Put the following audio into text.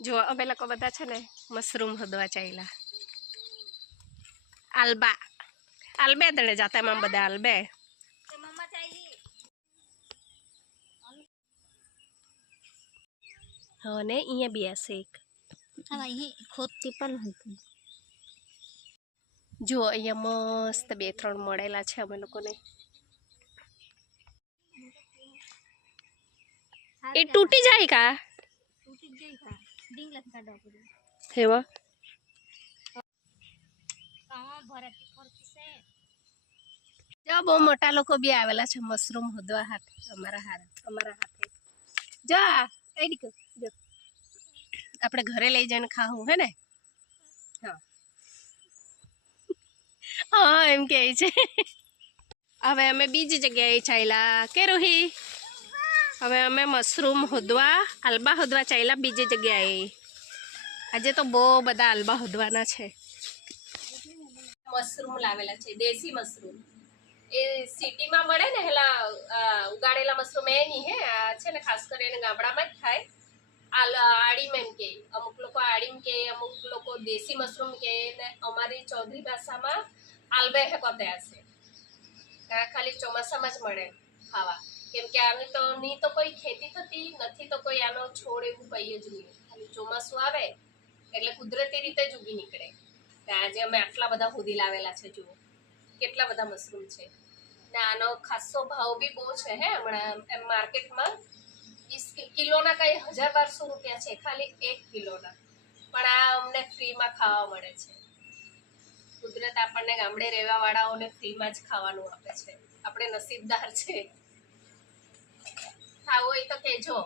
જો અમે લોકો બધા છે ને મશરૂમ હોદવા ચાલ્યા. આલબા આલબે દણે જાતા એમાં બધા આલબે હા ને અહીંયા બી હશે એક ખોદતી પણ હતી. જો અહીંયા મસ્ત 2-3 મળેલા છે અમે લોકોને. એ તૂટી જાય કા હેવા જો બહુ મોટા લોકો બી આવેલા છે મશરૂમ હોદવા હાથે અમારા હાથે. જા એ દીકો જો આપણે ઘરે લઈ જઈને ખાવું હે ને. હા એમ કે છે. હવે અમે બીજી જગ્યાએ ચાલ્યા કે રોહી. હવે અમે મશરૂમ હોદવા આલબા હોદવા ચાલ્યા બીજી જગ્યાએ. આજે તો બહુ બધા આલબા હોદવાના છે. મશરૂમ લાવેલા છે દેશી મશરૂમ. એ સિટીમાં મળે ને હેલા ઉગાડેલા મશરૂમ એ નહીં હે. આ છે ને ખાસ કરીને ગામડામાં જ થાય. આડીમ એમ કે અમુક લોકો આડીમ કે અમુક લોકો દેશી મશરૂમ કે ને અમારી ચૌધરી ભાષામાં આલબે કતે હશે. ખાલી ચોમાસામાં જ મળે ખાવા. કેમ કે આની તો ની તો કોઈ ખેતી થતી નથી તો કોઈ આનો છોડ એવું કઈ જ નહીં. ખાલી ચોમાસું આવે એટલે કુદરતી રીતે જ ઉગી નીકળે. આજે અમે આટલા બધા હોદી લાવેલા છે જુઓ કેટલા બધા મશરૂમ છે ને આનો ખાસો ભાવ બી બહુ છે હે હમણાં એમ માર્કેટમાં. 20 કિલોના કઈ 1000-1200 રૂપિયા છે ખાલી 1 કિલોના. પણ આ અમને ફ્રીમાં ખાવા મળે છે. કુદરત આપણને ગામડે રહેવા વાળાઓને ફ્રીમાં જ ખાવાનું આપે છે. આપણે નસીબદાર છે. ખાવું હોય તો કહેજો.